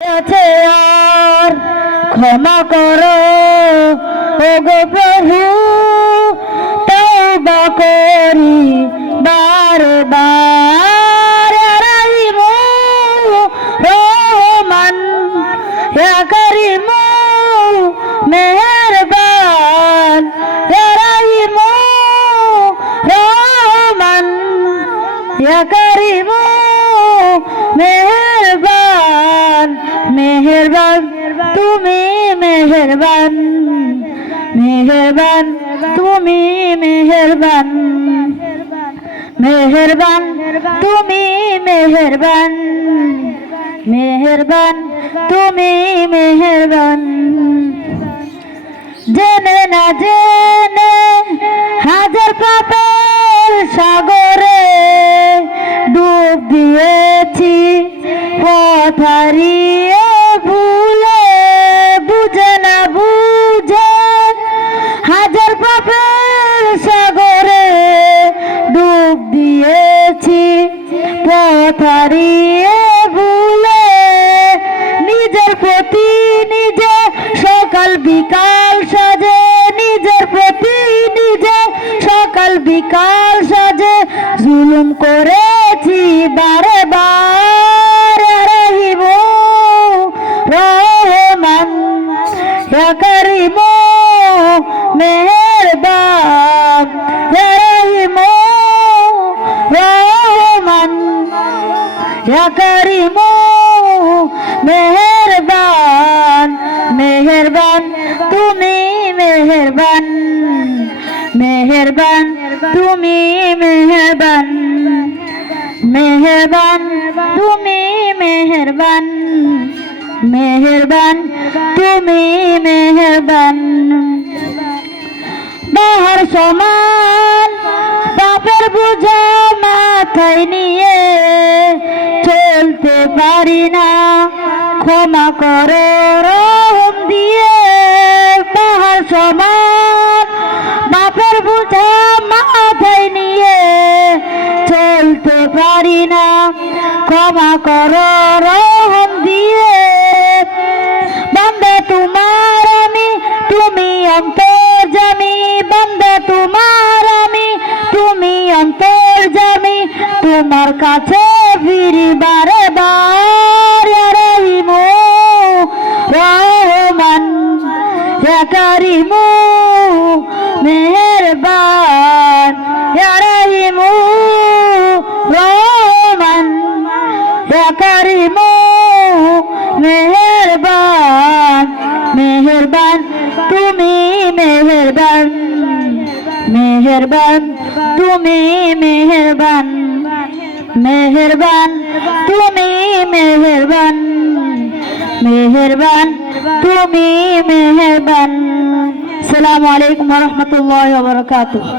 আছে আর ক্ষমা করো ওগো প্রভু, তওবা করি বারবার। রাহিমু রহমান ইয়া করিমু মেহেরবান, রাহিমু রহমান ইয়া করিমু মেহেরবান। মেহেরবান তুমি মেহেরবান, মেহেরবান তুমি মেহেরবান, মেহেরবান তুমি মেহেরবান, মেহেরবান তুমি মেহেরবান। জেনে না জেনে হাজার পাপের সাগরে ডুব দিয়েছি, পথ হারিয়ে ভুলে বুঝে না বুঝে হাজার পাপের সাগরে ডুব দিয়েছি, পথ হারিয়ে ভুলে নিজের প্রতি নিজে সকাল বিকাল সাজে, নিজের প্রতি নিজে সকাল বিকাল সাজে জুলুম করেছি বারে বার। রাহিমু রহমান ইয়া করিমু মেহেরবান, রাহিমু রহমান ইয়া করিমু মেহেরবান। মেহেরবান তুমি মেহেরবান, মেহেরবান তুমি মেহেরবান, মেহেরবান তুমি মেহেরবান, মেহেরবান তুমি মেহেরবান। বাহার সমান পাপের বোঝা মাথায় নিয়ে চলতে পারি না, ক্ষমা করো রহম দিয়ে। বাহার সমান পাপের বোঝা মাথায় নিয়ে চলতে পারি না, ক্ষমা করো রহম দিয়ে। বান্দা তোমার আমি তুমি অন্তর্যামী, বান্দা তোমার আমি তুমি অন্তর্যামী, তোমার কাছে ফিরি বারে বার। রাহিমু রহমান ইয়া করিমু মেহেরবান, রাহিমু রহমান ইয়া করিমু মেহেরবান। মেহেরবান তুমি মেহেরবান, মেহেরবান তুমি মেহেরবান, মেহেরবান তুমি মেহেরবান, মেহেরবান তুমি মেহেরবান। আসসালামু আলাইকুম ওয়া রাহমাতুল্লাহি ওয়া বারাকাতুহু।